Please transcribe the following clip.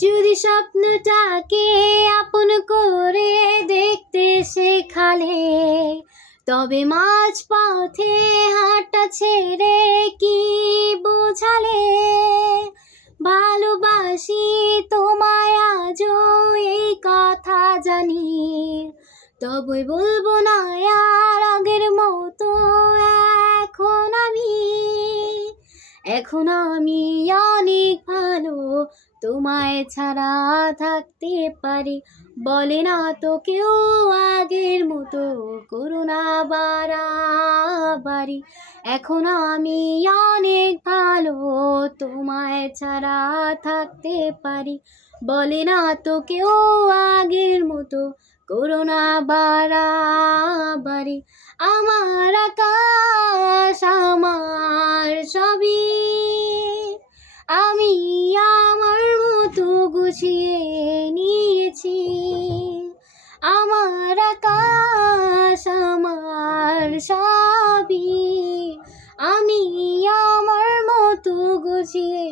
যদি স্বপ্নটাকে আপন করে দেখতে শেখালে, তবে মাঝ পথে হাঁটা ছেড়ে কি বোঝালে? ভালোবাসি তোমায় আজও এই কথা জানি, তবে বলবো না আর আগের মতো। এখন আমি অনেক ভালো, তোমায় ছাড়া থাকতে পারি। বলে না তো কেউ আগের মতো, করো না বাড়াবাড়ি। এখন আমি অনেক ভালো, তোমায় ছাড়া থাকতে পারি। বলে না তো কেউ আগের মতো, করো না বাড়াবাড়ি। আমার আকাশ আমার সবই, আমি আমার মতো গুছিয়ে নিয়েছি। আমার আকাশ আমার সবই, আমি আমার মতো গুছিয়ে